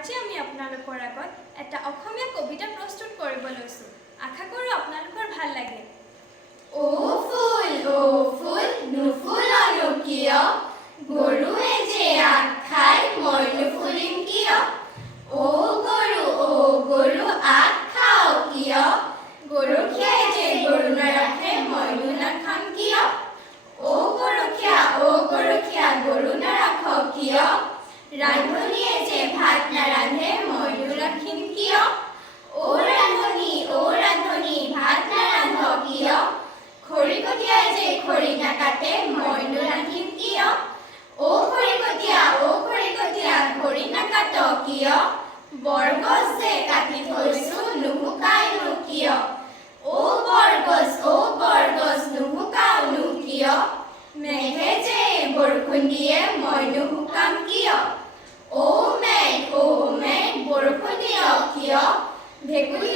আজি আমি আপোনালোকৰ আগত এটা অসমীয়া কবিতা প্ৰস্তুত কৰিব লৈছোঁ। আশা কৰোঁ আপোনালোকৰ ভাল লাগে। ও ফুল নুফুলনো কিয়, গৰুৱে যে আগ খায় মই নুফুলিম কিয়। ও গৰু আগ খাওঁ কিয়, গৰখীয়াই যে গৰু নাৰাখে মইনো নাখাম কিয়। ও গৰখীয়া গৰু নাৰাখ কিয়, ৰান্ধনীয়ে যে ভাত নাৰান্ধে মইনো ৰাখিম কিয়। ও ৰান্ধনী ভাত নাৰান্ধ কিয়, খৰিকটীয়াই যে খৰি নাকাটে মইনো ৰান্ধিম কিয়। ও খৰিকটীয়া খৰি নাকাট কিয়, বৰগছ যে কাটি থৈছো নুশুকাইনো কিয়। ও বৰগছ নুশুকাওনো কিয়, মেঘে যে বৰষুণ দিয়ে মইনো শুকাম কিয়। ও মেঘ বৰষুণ দিয় কিয়, ভেকুলী